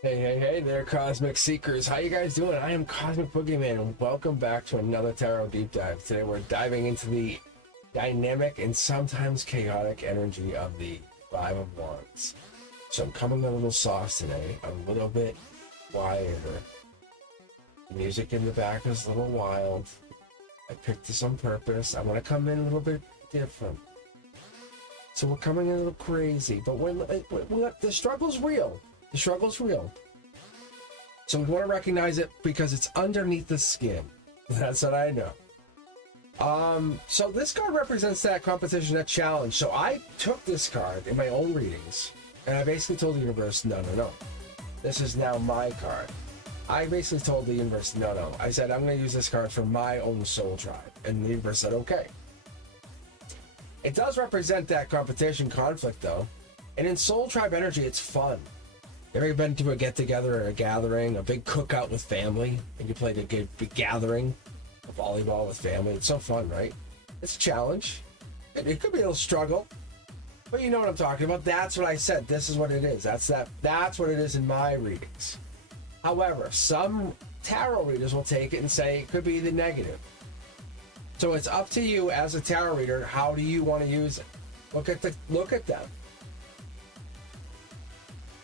Hey there, Cosmic Seekers. How you guys doing? I am Cosmic Boogeyman, and welcome back to another Tarot Deep Dive. Today we're diving into the dynamic and sometimes chaotic energy of the Five of Wands. So I'm coming a little soft today, a little bit quieter. The music in the back is a little wild. I picked this on purpose. I want to come in a little bit different. So we're coming in a little crazy, but the struggle's real. The struggle's real. So we want to recognize it because it's underneath the skin. That's what I know. So this card represents that competition, that challenge. So I took this card in my own readings, and I basically told the universe, no. This is now my card. I basically told the universe, no. I said, I'm going to use this card for my own soul tribe. And the universe said, okay. It does represent that competition conflict, though. And in soul tribe energy, it's fun. Ever been to a get-together or a gathering, a big cookout with family, and you played a big gathering of volleyball with family? It's so fun, right? It's a challenge. It could be a little struggle, but you know what I'm talking about. That's what I said. This is what it is. That's what it is in my readings. However, some tarot readers will take it and say it could be the negative. So it's up to you as a tarot reader. How do you want to use it? Look at them.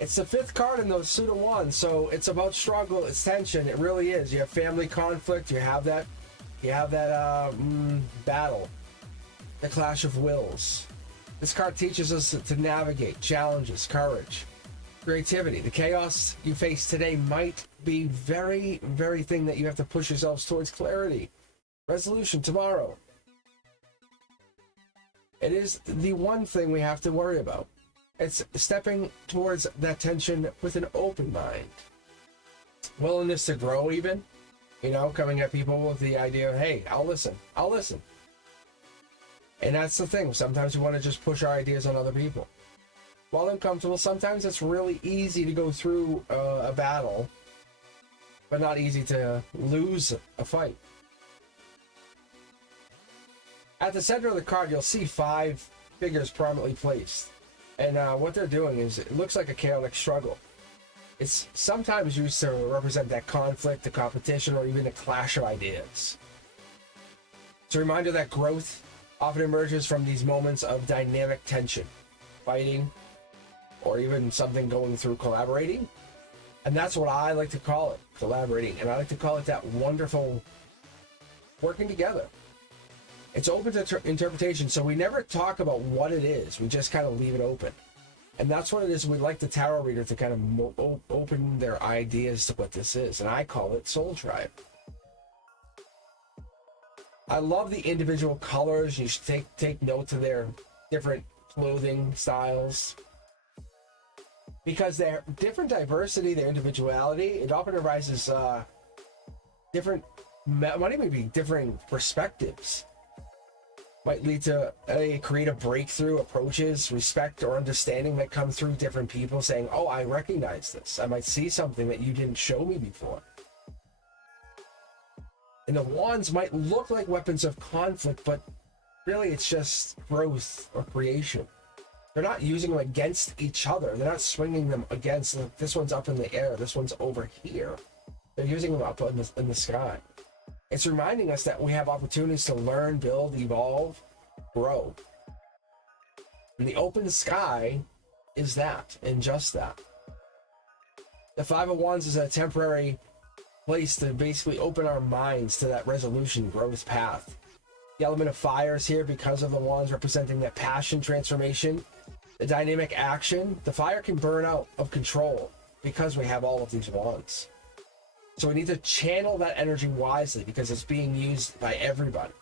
It's the fifth card in those suit of wands, so it's about struggle, it's tension. It really is. You have family conflict. You have that battle, the clash of wills. This card teaches us to navigate challenges, courage, creativity. The chaos you face today might be very, very thing that you have to push yourselves towards clarity, resolution tomorrow. It is the one thing we have to worry about. It's stepping towards that tension with an open mind. Willingness to grow even. Coming at people with the idea of, hey, I'll listen. And that's the thing. Sometimes we want to just push our ideas on other people. While uncomfortable, sometimes it's really easy to go through a battle, but not easy to lose a fight. At the center of the card, you'll see 5 figures prominently placed. And what they're doing is, it looks like a chaotic struggle. It's sometimes used to represent that conflict, the competition, or even a clash of ideas. It's a reminder that growth often emerges from these moments of dynamic tension, fighting, or even something going through collaborating. And that's what I like to call it, collaborating. And I like to call it that wonderful working together. It's open to interpretation, so we never talk about what it is. We just kind of leave it open. And that's what it is. We'd like the tarot reader to kind of open their ideas to what this is. And I call it Soul Tribe. I love the individual colors. You should take note of their different clothing styles. Because their different diversity, their individuality, it often arises might even be different perspectives. Might lead to a creative breakthrough, approaches, respect, or understanding that come through different people saying, oh, I recognize this. I might see something that you didn't show me before. And the wands might look like weapons of conflict, but really it's just growth or creation. They're not using them against each other. They're not swinging them against, like, this one's up in the air, this one's over here. They're using them up in the sky. It's reminding us that we have opportunities to learn, build, evolve, grow. And the open sky is that, and just that. The Five of Wands is a temporary place to basically open our minds to that resolution, growth path. The element of fire is here because of the wands representing that passion, transformation, the dynamic action. The fire can burn out of control because we have all of these wands. So we need to channel that energy wisely because it's being used by everybody.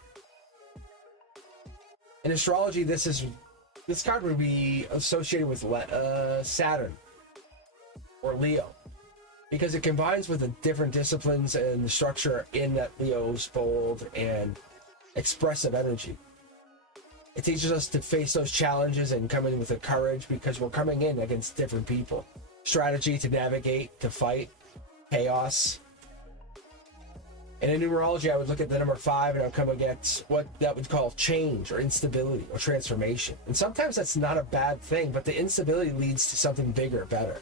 In astrology, this card would be associated with Saturn or Leo because it combines with the different disciplines and the structure in that Leo's bold and expressive energy. It teaches us to face those challenges and come in with the courage because we're coming in against different people. Strategy to navigate, to fight, chaos. And in numerology, I would look at the number 5 and I would come against what that would call change or instability or transformation. And sometimes that's not a bad thing, but the instability leads to something bigger, better.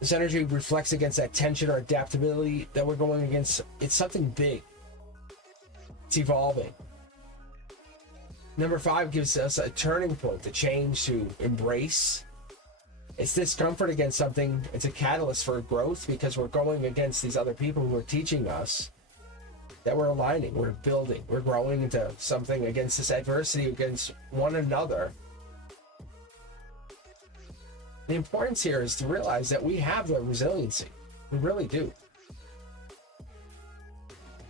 This energy reflects against that tension or adaptability that we're going against. It's something big. It's evolving. Number 5 gives us a turning point, the change to embrace. It's discomfort against something. It's a catalyst for growth because we're going against these other people who are teaching us that we're aligning, we're building, we're growing into something against this adversity, against one another. The importance here is to realize that we have the resiliency. We really do.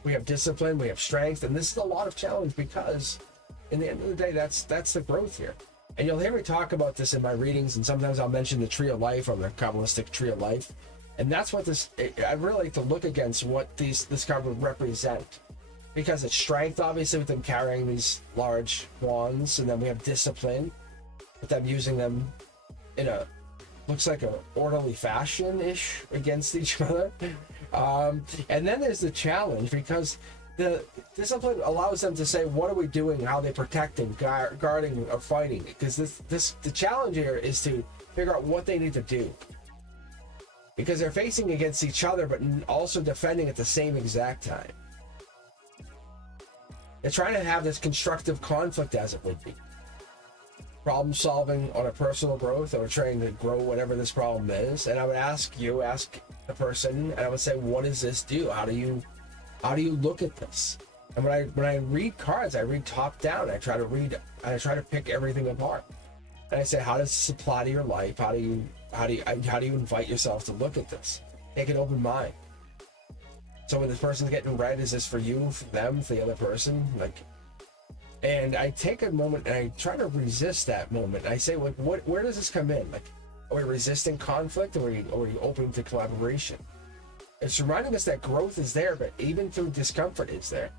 We have discipline, we have strength, and this is a lot of challenge because in the end of the day, that's the growth here. And you'll hear me talk about this in my readings, and sometimes I'll mention the tree of life or the Kabbalistic tree of life. And that's what I really like to look against what this card would represent. Because it's strength, obviously, with them carrying these large wands, and then we have discipline, with them using them in a, looks like a orderly fashion-ish against each other. And then there's the challenge, because the discipline allows them to say, what are we doing, how they protecting, guarding, or fighting? Because the challenge here is to figure out what they need to do. Because they're facing against each other, but also defending at the same exact time. They're trying to have this constructive conflict, as it would be. Problem solving on a personal growth, or trying to grow whatever this problem is. And I would ask the person, and I would say, what does this do? How do you look at this? And when I read cards, I read top down. I try to pick everything apart. And I say, how does this apply to your life? How do you invite yourself to look at this? Take an open mind. So when this person's getting read, is this for you, for them, for the other person? And I take a moment and I try to resist that moment. I say, where does this come in? Are we resisting conflict, or are we open to collaboration? It's reminding us that growth is there, but even through discomfort is there.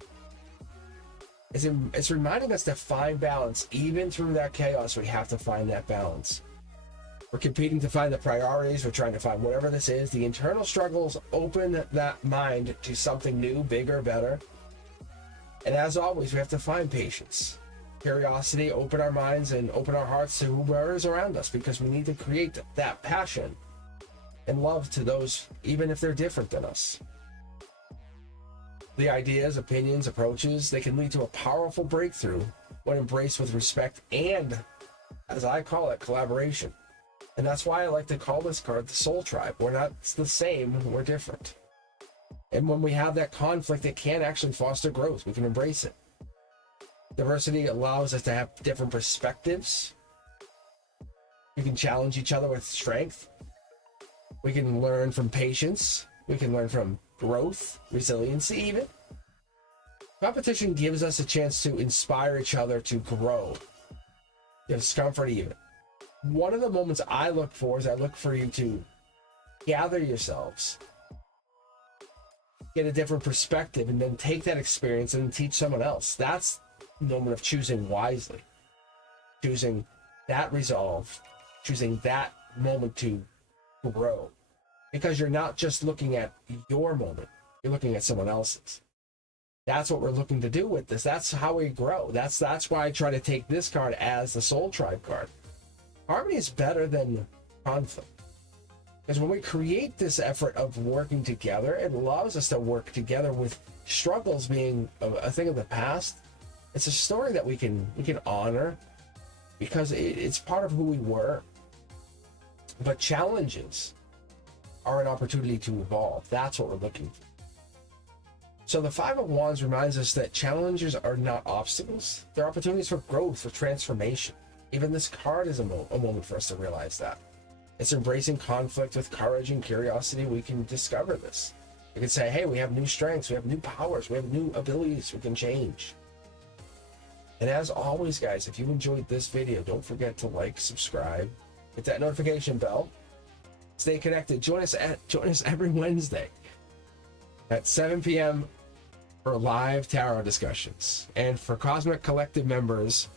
It's reminding us to find balance. Even through that chaos, we have to find that balance. We're competing to find the priorities. We're trying to find whatever this is. The internal struggles open that mind to something new, bigger, better. And as always, we have to find patience, curiosity, open our minds and open our hearts to whoever is around us, because we need to create that passion and love to those, even if they're different than us. The ideas, opinions, approaches, they can lead to a powerful breakthrough when embraced with respect and, as I call it, collaboration. And that's why I like to call this card the Soul Tribe. We're not the same, we're different. And when we have that conflict, it can actually foster growth. We can embrace it. Diversity allows us to have different perspectives. We can challenge each other with strength. We can learn from patience. We can learn from growth, resiliency even. Competition gives us a chance to inspire each other to grow. Discomfort even. One of the moments I look for is I look for you to gather yourselves, get a different perspective, and then take that experience and teach someone else. That's the moment of choosing wisely. Choosing that resolve. Choosing that moment to grow. Because you're not just looking at your moment, you're looking at someone else's. That's what we're looking to do with this. That's how we grow. That's why I try to take this card as the Soul Tribe card. Harmony is better than conflict. Because when we create this effort of working together, it allows us to work together with struggles being a thing of the past. It's a story that we can honor because it's part of who we were. But challenges are an opportunity to evolve. That's what we're looking for. So the Five of Wands reminds us that challenges are not obstacles. They're opportunities for growth, for transformation. Even this card is a moment for us to realize that. It's embracing conflict with courage and curiosity. We can discover this. We can say, hey, we have new strengths, we have new powers, we have new abilities, we can change. And as always, guys, if you enjoyed this video, don't forget to like, subscribe, hit that notification bell. Stay connected. Join us every Wednesday at 7 p.m. for live tarot discussions. And for Cosmic Collective members,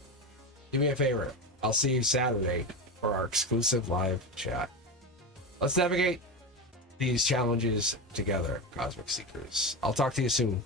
do me a favor. I'll see you Saturday for our exclusive live chat. Let's navigate these challenges together, Cosmic Seekers. I'll talk to you soon.